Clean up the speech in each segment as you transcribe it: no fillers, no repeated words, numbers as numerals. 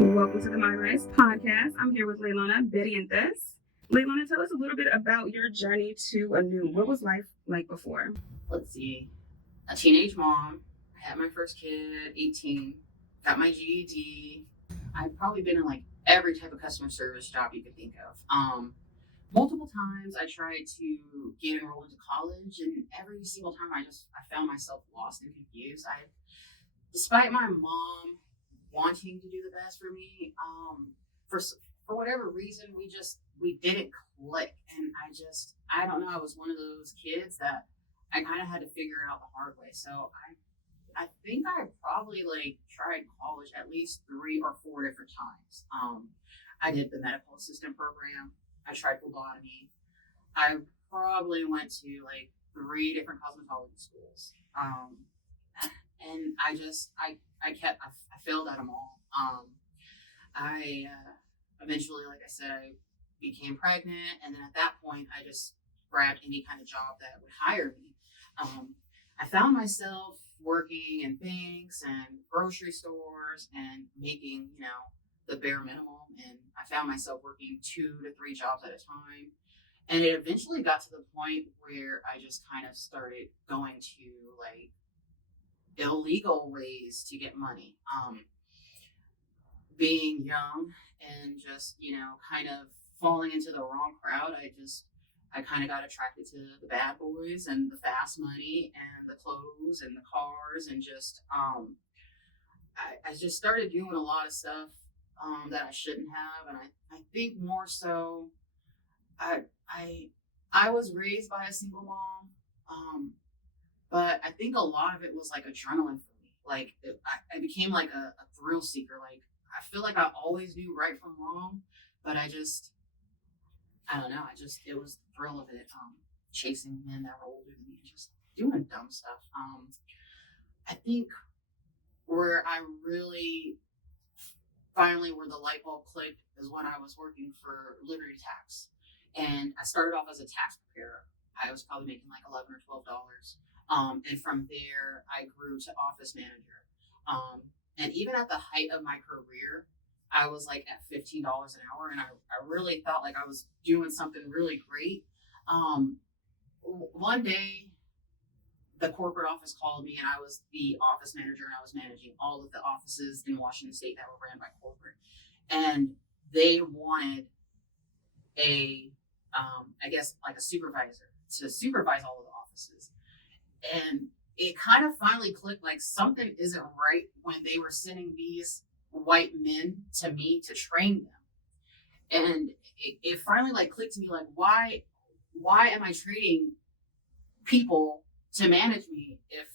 Welcome to the MyRISE podcast. I'm here with Leilanna Barrientes. Leilanna, tell us a little bit about your journey to ANEW. What was life like before? Let's see. A teenage mom. I had my first kid at 18. Got my GED. I've probably been in like every type of customer service job you could think of. Multiple times I tried to get enrolled into college, and every single time I found myself lost and confused. Despite my mom wanting to do the best for me, for whatever reason, we didn't click, and I don't know. I was one of those kids that I kind of had to figure it out the hard way. So I think I probably tried college at least 3 or 4 different times. I did the medical assistant program. I tried phlebotomy. I probably went to 3 different cosmetology schools. And I failed at them all. I eventually, like I said, I became pregnant, and then at that point, I just grabbed any kind of job that would hire me. I found myself working in banks and grocery stores and making, the bare minimum. And I found myself working 2 to 3 jobs at a time. And it eventually got to the point where I just kind of started going to illegal ways to get money. Being young and just, kind of falling into the wrong crowd, I kind of got attracted to the bad boys and the fast money and the clothes and the cars, and just I just started doing a lot of stuff that I shouldn't have. And I think more so I was raised by a single mom, but I think a lot of it was adrenaline for me. I became a thrill seeker. I feel like I always knew right from wrong, but I don't know. It was the thrill of it, chasing men that were older than me and just doing dumb stuff. I think where I really finally where the light bulb clicked is when I was working for Liberty Tax. And I started off as a tax preparer. I was probably making $11 or $12. And from there, I grew to office manager. And even at the height of my career, I was at $15 an hour, and I really thought I was doing something really great. One day, the corporate office called me, and I was the office manager, and I was managing all of the offices in Washington State that were ran by corporate. And they wanted a supervisor to supervise all of the offices. And it kind of finally clicked, something isn't right when they were sending these white men to me to train them. And it finally clicked to me, why am I training people to manage me? If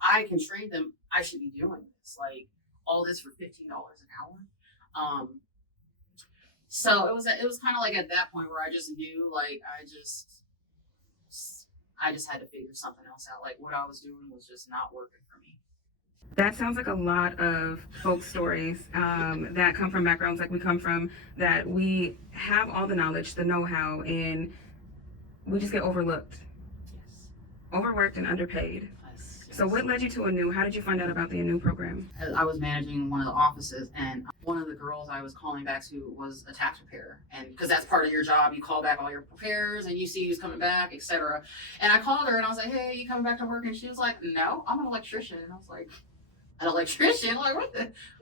I can train them, I should be doing this. All this for $15 an hour. So it was kind of at that point where I just knew I just had to figure something else out. What I was doing was just not working for me. That sounds like a lot of folk stories that come from backgrounds like we come from, that we have all the knowledge, the know-how, and we just get overlooked. Yes. Overworked and underpaid. Yes. So what led you to ANEW? How did you find out about the ANEW program? I was managing one of the offices, and one of the girls I was calling back to was a tax preparer. And because that's part of your job, you call back all your preparers and you see who's coming back, etc. And I called her and I was like, hey, you coming back to work? And she was like, no, I'm an electrician. And I was like, an electrician? What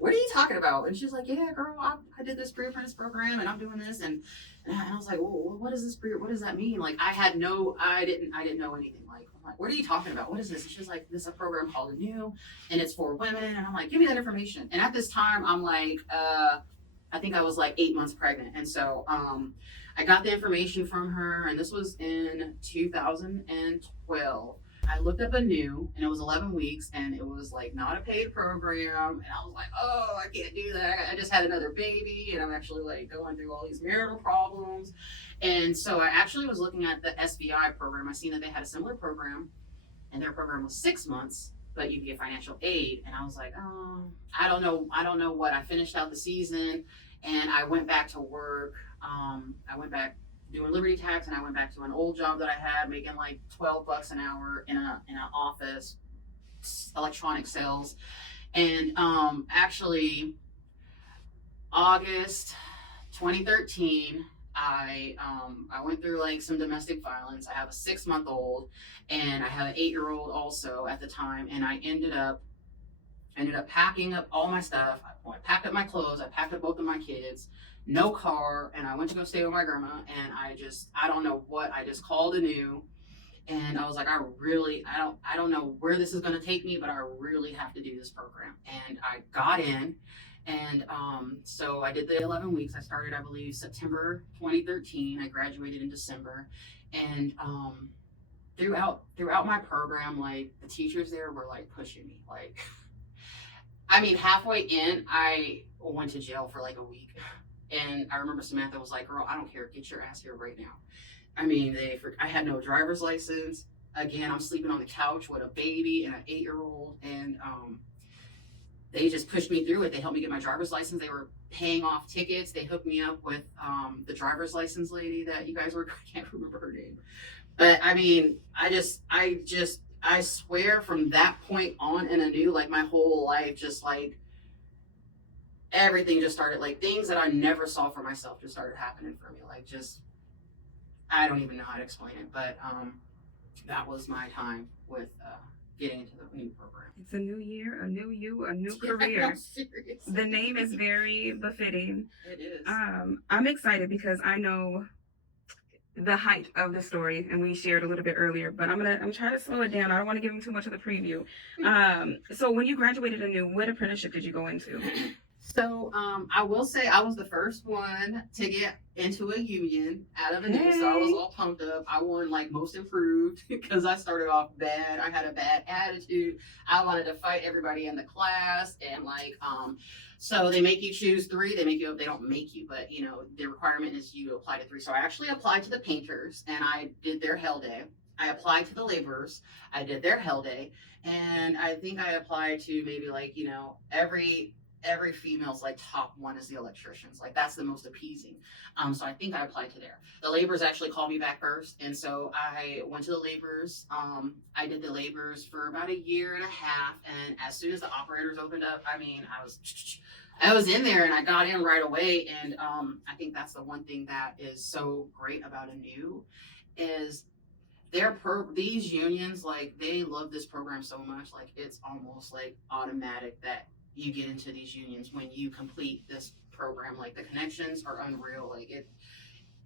are you talking about? And she's like, yeah, girl, I did this pre-apprentice program, and I'm doing this. And I was like, well, what is this? What does that mean? I didn't know anything. I'm like, what are you talking about? What is this? And she's like, this is a program called ANEW, and it's for women. And I'm like, give me that information. And at this time, I'm I think I was 8 months pregnant. And so I got the information from her, and this was in 2012. I looked up ANEW, and it was 11 weeks, and it was not a paid program. And I was like, oh, I can't do that. I just had another baby, and I'm actually going through all these marital problems. And so I actually was looking at the SBI program. I seen that they had a similar program, and their program was 6 months, but you could get financial aid. And I was like, oh, I don't know what. I finished out the season, and I went back to work. I went back doing Liberty Tax, and I went back to an old job that I had, making $12 an hour in an office, electronic sales. And actually August 2013, I went through like some domestic violence. I have a 6-month-old and I have an 8-year-old also at the time, and I ended up packing up all my stuff. I packed up my clothes. I packed up both of my kids. No car, and I went to go stay with my grandma. And I don't know what. I just called ANEW, and I was like, I don't know where this is going to take me, but I really have to do this program. And I got in, and so I did the 11 weeks. I started, I believe, September 2013. I graduated in December, and throughout my program, like the teachers there were like pushing me, like. I mean, halfway in, I went to jail for like a week. And I remember Samantha was like, girl, I don't care. Get your ass here right now. I mean, I had no driver's license. Again, I'm sleeping on the couch with a baby and an 8-year-old. And they just pushed me through it. They helped me get my driver's license. They were paying off tickets. They hooked me up with the driver's license lady that you guys were, I can't remember her name. But I mean, I swear from that point on in ANEW, like my whole life, just like everything just started, like things that I never saw for myself just started happening for me. Like just, I don't even know how to explain it, but that was my time with getting into the ANEW program. It's a new year, a new you, a new career. I'm serious. The name is very befitting. It is. I'm excited because I know the height of the story, and we shared a little bit earlier, but I'm trying to slow it down. I don't want to give him too much of the preview. So when you graduated ANEW, what apprenticeship did you go into? So I will say I was the first one to get into a union out of ANEW, so I was all pumped up. I won like most improved because I started off bad. I had a bad attitude. I wanted to fight everybody in the class, and like so they make you choose 3. They don't make you, but you know, the requirement is you apply to 3. So I actually applied to the painters and I did their hell day. I applied to the laborers. I did their hell day. And I think I applied to maybe like, you know, every female's like top one is the electricians. Like that's the most appeasing. So I think I applied to there. The laborers actually called me back first. And so I went to the laborers. I did the laborers for about 1.5 years. And as soon as the operators opened up, I mean, I was in there and I got in right away. And I think that's the one thing that is so great about ANEW is these unions, like they love this program so much. Like it's almost like automatic that you get into these unions when you complete this program. Like the connections are unreal. Like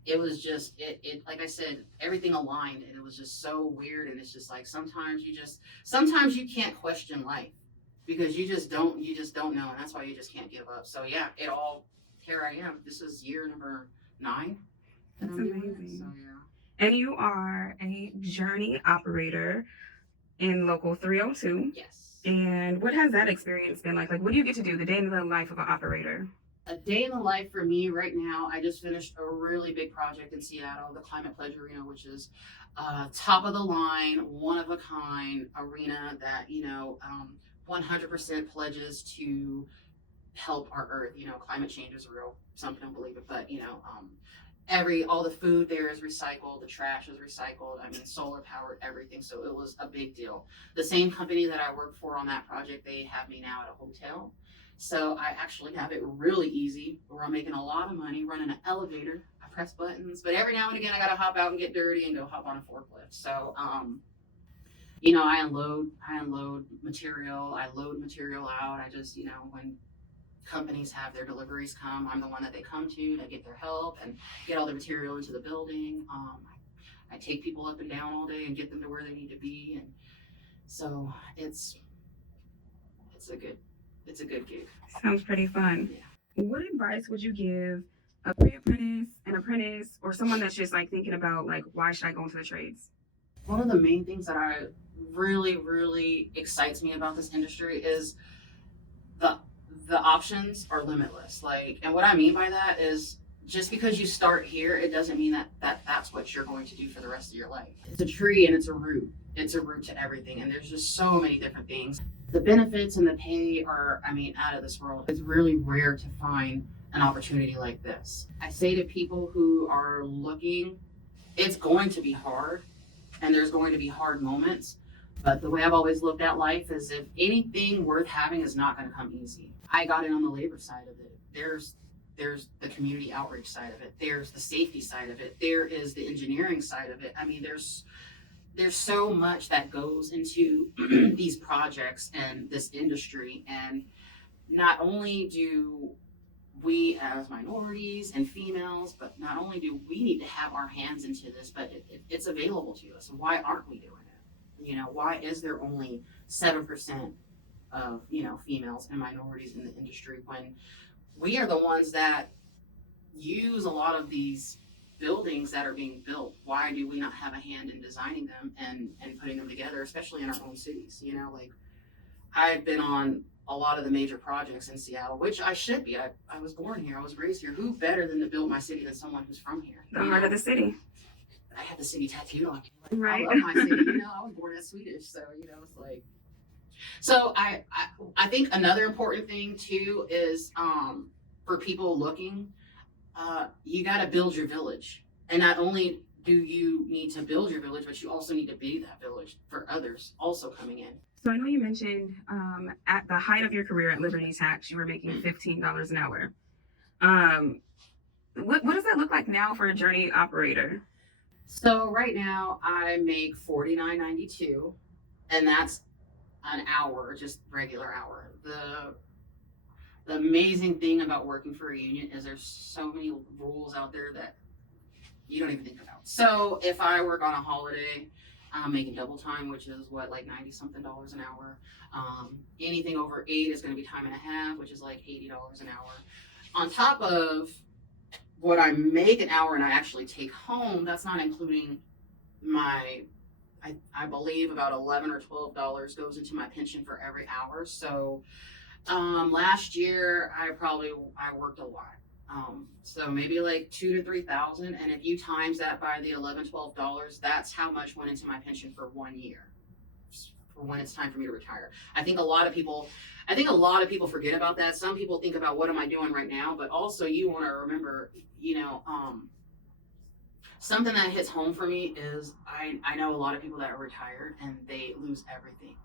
it was just it like I said, everything aligned, and it was just so weird. And it's just like sometimes you can't question life because you just don't know, and that's why you just can't give up. So yeah, here I am. This is year number 9. That's amazing. So yeah. And you are a journey operator in Local 302. Yes. And what has that experience been like? Like, what do you get to do the day in the life of an operator? A day in the life for me right now, I just finished a really big project in Seattle, the Climate Pledge Arena, which is top of the line, one of a kind arena that, you know, 100% pledges to help our earth. You know, climate change is real. Some don't believe it, but, you know, all the food there is recycled, the trash is recycled, I mean, solar powered, everything. So it was a big deal. The same company that I worked for on that project, they have me now at a hotel. So I actually have it really easy where I'm making a lot of money running an elevator. I press buttons, but every now and again I gotta hop out and get dirty and go hop on a forklift. So you know, I unload material, I load material out. I just, you know, when companies have their deliveries come, I'm the one that they come to get their help and get all the material into the building. I take people up and down all day and get them to where they need to be, and so it's a good gig. Sounds pretty fun. Yeah. What advice would you give a pre-apprentice, an apprentice, or someone that's just like thinking about like, why should I go into the trades? One of the main things that I really excites me about this industry is the options are limitless. Like, and what I mean by that is just because you start here, it doesn't mean that's what you're going to do for the rest of your life. It's a tree and it's a root. It's a root to everything. And there's just so many different things. The benefits and the pay are, I mean, out of this world. It's really rare to find an opportunity like this. I say to people who are looking, it's going to be hard and there's going to be hard moments. But the way I've always looked at life is if anything worth having is not going to come easy. I got in on the labor side of it. there's the community outreach side of it, there's the safety side of it, there is the engineering side of it. I mean, there's so much that goes into these projects and this industry. And not only do we as minorities and females, but not only do we need to have our hands into this, but it's available to us. Why aren't we doing it? You know, why is there only 7% of, you know, females and minorities in the industry when we are the ones that use a lot of these buildings that are being built? Why do we not have a hand in designing them and putting them together, especially in our own cities? You know, like, I've been on a lot of the major projects in Seattle, which I should be. I was born here. I was raised here. Who better than to build my city than someone who's from here? The heart of the city. I have the city tattooed on me. Like, Right. I love my city. You know, I was born as Swedish, so you know, it's like. So I think another important thing too is for people looking, you got to build your village, and not only do you need to build your village, but you also need to be that village for others also coming in. So I know you mentioned at the height of your career at Liberty Tax, you were making $15 an hour. What does that look like now for a journey operator? So right now I make $49.92, and that's an hour, just regular hour. The amazing thing about working for a union is there's so many rules out there that you don't even think about. So if I work on a holiday, I'm making double time, which is what, like 90 something dollars an hour. Anything over 8 is going to be time and a half, which is like $80 an hour. On top of what I make an hour and I actually take home, that's not including my, I believe about $11 or $12 goes into my pension for every hour. So last year I worked a lot. So maybe like 2,000 to 3,000, and if you times that by the $11, $12, that's how much went into my pension for 1 year, for when it's time for me to retire. I think a lot of people forget about that. Some people think about, what am I doing right now? But also you want to remember, you know, something that hits home for me is I know a lot of people that are retired and they lose everything,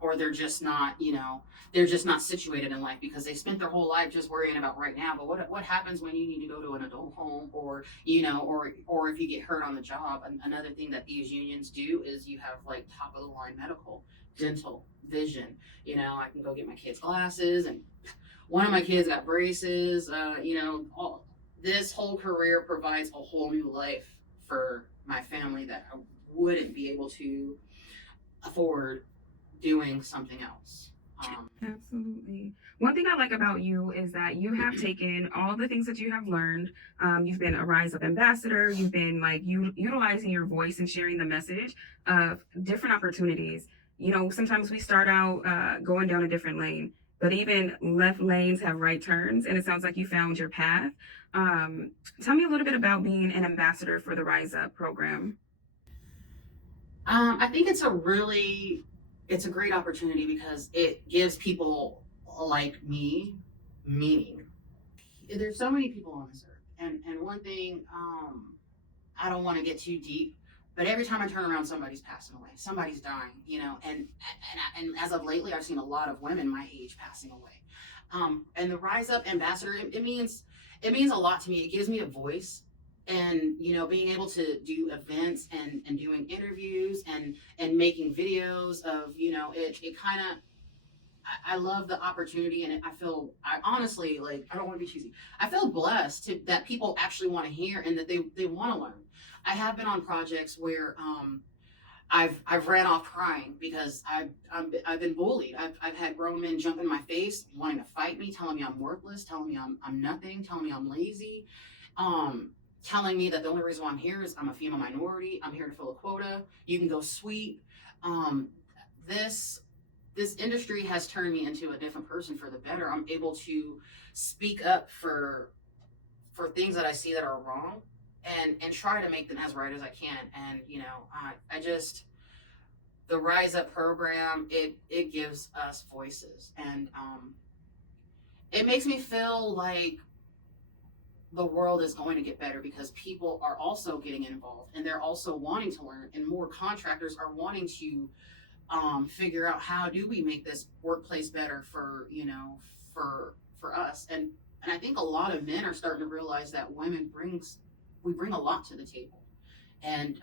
or they're just not, you know, they're just not situated in life because they spent their whole life just worrying about right now. But what happens when you need to go to an adult home, or, you know, or if you get hurt on the job? Another thing that these unions do is you have like top of the line medical, dental, vision. You know, I can go get my kids glasses, and one of my kids got braces. You know, this whole career provides a whole new life for my family that I wouldn't be able to afford doing something else. Absolutely. One thing I like about you is that you have taken all the things that you have learned. You've been a Rise Up ambassador. You've been like utilizing your voice and sharing the message of different opportunities. You know, sometimes we start out going down a different lane, but even left lanes have right turns, and it sounds like you found your path. Tell me a little bit about being an ambassador for the Rise Up program. I think it's a great opportunity because it gives people like me meaning. There's so many people on this earth, and one thing, I don't want to get too deep, but every time I turn around, somebody's passing away, somebody's dying, you know, and as of lately, I've seen a lot of women my age passing away. And the Rise Up ambassador, it means a lot to me. It gives me a voice, and, you know, being able to do events and doing interviews and making videos of, you know, it kind of, I love the opportunity, and I honestly, like, I don't want to be cheesy, I feel blessed that people actually want to hear and that they want to learn. I have been on projects where I've ran off crying because I've been bullied. I've had grown men jump in my face, wanting to fight me, telling me I'm worthless, telling me I'm nothing, telling me I'm lazy, telling me that the only reason why I'm here is I'm a female minority. I'm here to fill a quota. You can go sweep. This industry has turned me into a different person for the better. I'm able to speak up for things that I see that are wrong, and try to make them as right as I can. And, you know, I just, the Rise Up program, it gives us voices, and it makes me feel like the world is going to get better because people are also getting involved, and they're also wanting to learn, and more contractors are wanting to figure out, how do we make this workplace better for, you know, for us. And And I think a lot of men are starting to realize that we bring a lot to the table. And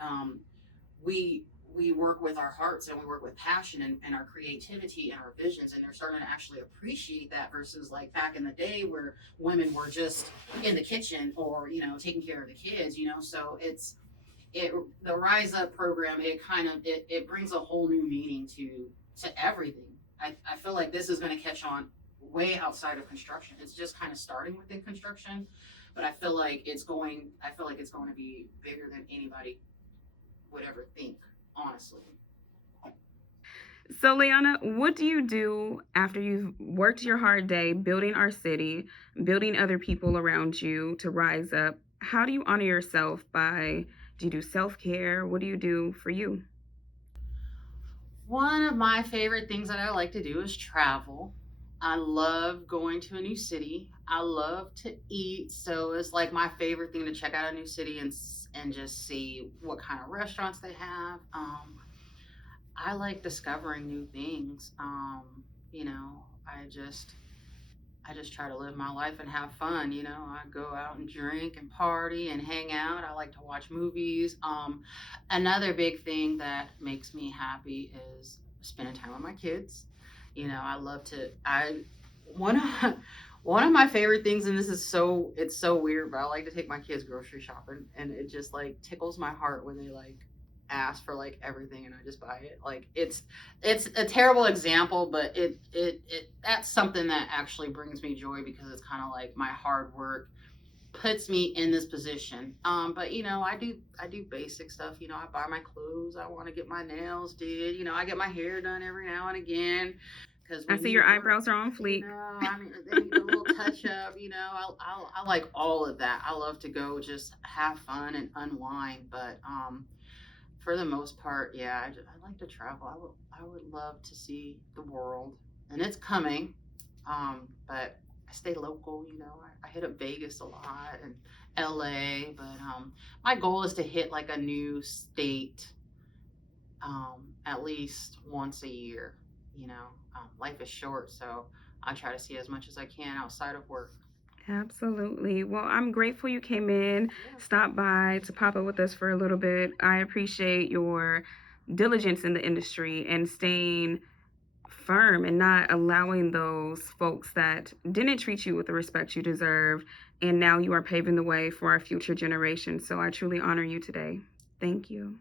we work with our hearts, and we work with passion, and our creativity and our visions, and they're starting to actually appreciate that versus like back in the day where women were just in the kitchen or taking care of the kids. So it the Rise Up program, it brings a whole new meaning to everything. I feel like this is going to catch on way outside of construction. It's just kind of starting within construction, but I feel like it's going to be bigger than anybody would ever think, honestly. So, Leilanna, what do you do after you've worked your hard day building our city, building other people around you to rise up? How do you honor yourself do you do self-care? What do you do for you? One of my favorite things that I like to do is travel. I love going to a new city. I love to eat, so it's like my favorite thing to check out a new city and just see what kind of restaurants they have. I like discovering new things. You know, I just try to live my life and have fun. I go out and drink and party and hang out. I like to watch movies. Another big thing that makes me happy is spending time with my kids. I love to. One of one of my favorite things, and it's so weird, but I like to take my kids grocery shopping, and it just like tickles my heart when they like ask for like everything and I just buy it. Like it's a terrible example, but it that's something that actually brings me joy because it's kind of like my hard work puts me in this position. But I do basic stuff. I buy my clothes. I want to get my nails did. I get my hair done every now and again. Because I see your eyebrows are on fleek. I mean, they need a little touch up. I like all of that. I love to go just have fun and unwind. But for the most part, yeah, I like to travel. I would love to see the world, and it's coming. But I stay local. I hit up Vegas a lot and LA, but my goal is to hit like a new state at least once a year. Life is short, so I try to see as much as I can outside of work. Absolutely. Well, I'm grateful you came in, stopped by to pop up with us for a little bit. I appreciate your diligence in the industry and staying firm and not allowing those folks that didn't treat you with the respect you deserve. And now you are paving the way for our future generations. So I truly honor you today. Thank you.